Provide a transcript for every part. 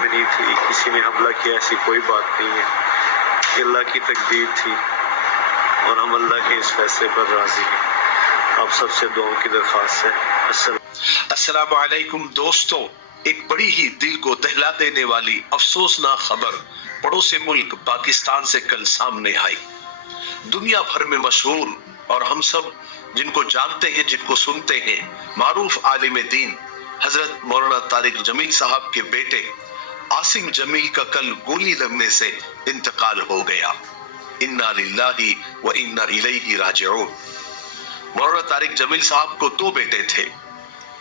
میں نہیں تھی، کسی نے حملہ کیا، ایسی کوئی بات نہیں ہے. یہ اللہ کی تقدیر تھی اور ہم اللہ کے اس فیصلے پر راضی ہیں. آپ سب سے دعاؤں کی درخواست ہے. السلام علیکم دوستو. ایک بڑی ہی دل کو دہلا دینے والی افسوسناک خبر پڑوسی ملک پاکستان سے کل سامنے آئی. دنیا بھر میں مشہور اور ہم سب جن کو جانتے ہیں، جن کو سنتے ہیں، معروف عالم دین حضرت مولانا طارق جمیل صاحب کے بیٹے عاصم جمیل کا کل گولی لگنے سے انتقال ہو گیا. انا للہ و انا الیہ راجعون. مولانا طارق جمیل صاحب کو دو بیٹے تھے.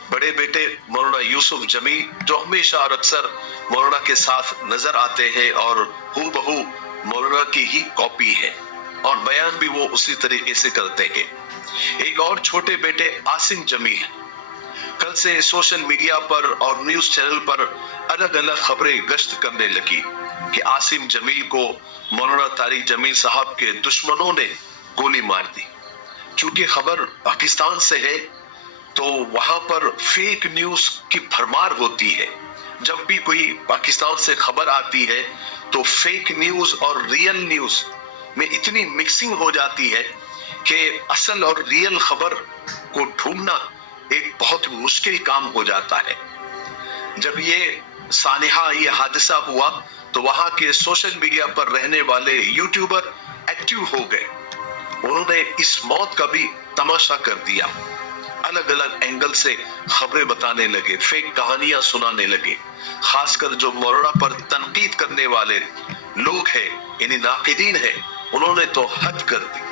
بڑے بیٹے مولانا یوسف جمیل جو ہمیشہ اور اکثر مولانا کے ساتھ نظر آتے ہیں اور ہو بہو مولانا کی ہی کاپی ہے اور بیان بھی وہ اسی طریقے سے کرتے ہیں. ایک اور چھوٹے بیٹے عاصم جمیل. کل سے سوشل میڈیا پر اور نیوز چینل پر الگ الگ خبریں گشت کرنے لگی کہ عاصم جمیل کو مولانا طارق جمیل صاحب کے دشمنوں نے گولی مار دی. چونکہ خبر پاکستان سے ہے تو وہاں پر فیک نیوز کی بھرمار ہوتی ہے. جب بھی کوئی پاکستان سے خبر آتی ہے تو فیک نیوز اور ریئل نیوز میں اتنی مکسنگ ہو جاتی ہے کہ اصل اور ریئل خبر کو ڈھونڈنا ایک بہت مشکل کام ہو جاتا ہے. جب یہ سانحہ یہ حادثہ ہوا تو وہاں کے سوشل میڈیا پر رہنے والے یوٹیوبر ایکٹیو ہو گئے. انہوں نے اس موت کا بھی تماشا کر دیا. الگ الگ اینگل سے خبریں بتانے لگے، فیک کہانیاں سنانے لگے. خاص کر جو مولانا پر تنقید کرنے والے لوگ ہیں، یعنی ناقدین ہیں، انہوں نے تو حد کر دی.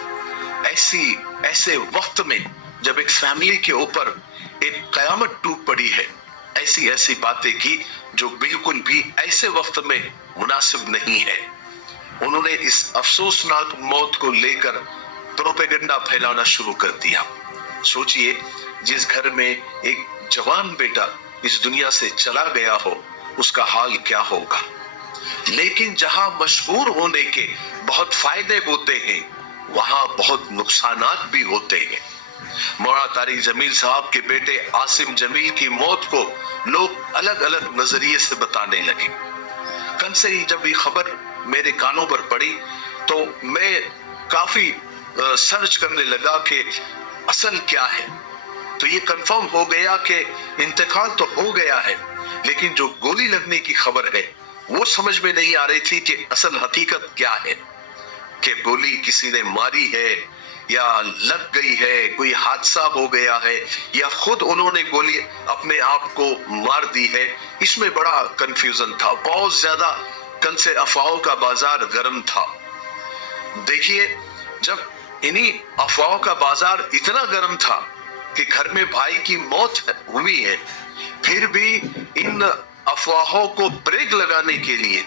ایسے وقت میں جب ایک فیملی کے اوپر ایک قیامت ٹوٹ پڑی ہے، ایسی باتیں کی جو بالکل بھی ایسے وقت میں مناسب نہیں ہے. انہوں نے اس افسوسناک موت کو لے کر پروپیگنڈا پھیلانا شروع کر دیا. سوچئے جس گھر میں ایک جوان بیٹا اس دنیا سے چلا گیا ہو اس کا حال کیا ہوگا. لیکن جہاں مشہور ہونے کے بہت فائدے ہوتے ہیں وہاں بہت نقصانات بھی ہوتے ہیں. مولانا طارق جمیل صاحب کے بیٹے عاصم جمیل کی موت کو لوگ الگ الگ نظریے سے بتانے لگے. کل سے ہی جب یہ خبر میرے کانوں پر پڑی تو میں کافی سرچ کرنے لگا کہ اصل کیا ہے. تو یہ کنفرم ہو گیا کہ انتقال تو ہو گیا ہے، لیکن جو گولی لگنے کی خبر ہے وہ سمجھ میں نہیں آ رہی تھی کہ اصل حقیقت کیا ہے. کہ گولی کسی نے ماری ہے یا لگ گئی ہے، کوئی حادثہ ہو گیا ہے یا خود انہوں نے گولی اپنے آپ کو مار دی ہے. اس میں بڑا کنفیوژن تھا. بہت زیادہ کل سے افواہوں کا بازار گرم تھا. دیکھیے جب انہی افواہوں کا بازار اتنا گرم تھا کہ گھر میں بھائی کی موت ہوئی ہے، پھر بھی ان افواہوں کو بریک لگانے کے لیے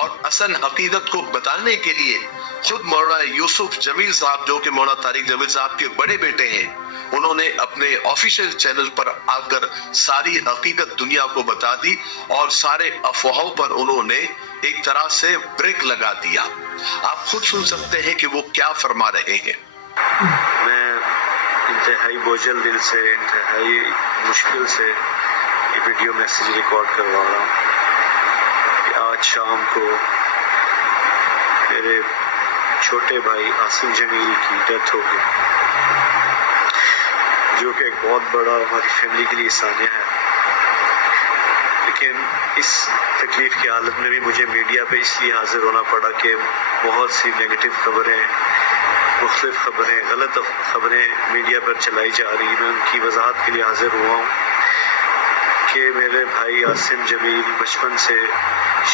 اور اصل حقیقت کو بتانے کے لیے خود مولانا یوسف جمیل صاحب جو کہ مولانا طارق جمیل صاحب کے بڑے بیٹے ہیں، انہوں نے اپنے آفیشیل چینل پر آ کر ساری حقیقت دنیا کو بتا دی اور سارے افواہوں پر انہوں نے ایک طرح سے بریک لگا دیا. آپ خود سن سکتے ہیں کہ وہ کیا فرما رہے ہیں. میں انتہائی بوجھل دل سے، انتہائی مشکل سے یہ ویڈیو میسیج ریکارڈ کروا رہا ہوں کہ آج شام کو میرے چھوٹے بھائی عاصم جمیل کی ڈیتھ ہو گئی، جو کہ ایک بہت بڑا ہماری فیملی کے لیے سانحہ ہے. لیکن اس تکلیف کی حالت میں بھی مجھے میڈیا پہ اس لیے حاضر ہونا پڑا کہ بہت سی نیگیٹو خبریں، مختلف خبریں، غلط خبریں میڈیا پر چلائی جا رہی ہیں. میں ان کی وضاحت کے لیے حاضر ہوا ہوں کہ میرے بھائی عاصم جمیل بچپن سے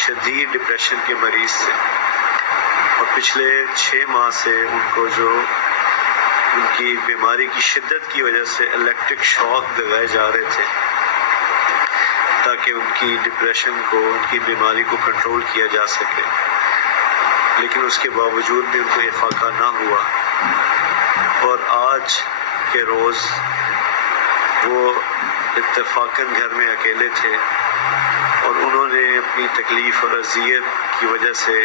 شدید ڈپریشن کے مریض تھے اور پچھلے 6 ماہ سے ان کو جو ان کی بیماری کی شدت کی وجہ سے الیکٹرک شاک لگائے جا رہے تھے تاکہ ان کی ڈپریشن کو، ان کی بیماری کو کنٹرول کیا جا سکے. لیکن اس کے باوجود بھی ان کو افاقہ نہ ہوا اور آج کے روز وہ اتفاقاً گھر میں اکیلے تھے اور انہوں نے اپنی تکلیف اور اذیت کی وجہ سے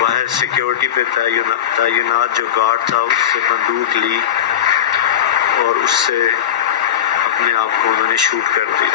باہر سیکیورٹی پہ تعینات جو گارڈ تھا اس سے بندوق لی اور اس سے اپنے آپ کو انہوں نے شوٹ کر دیا.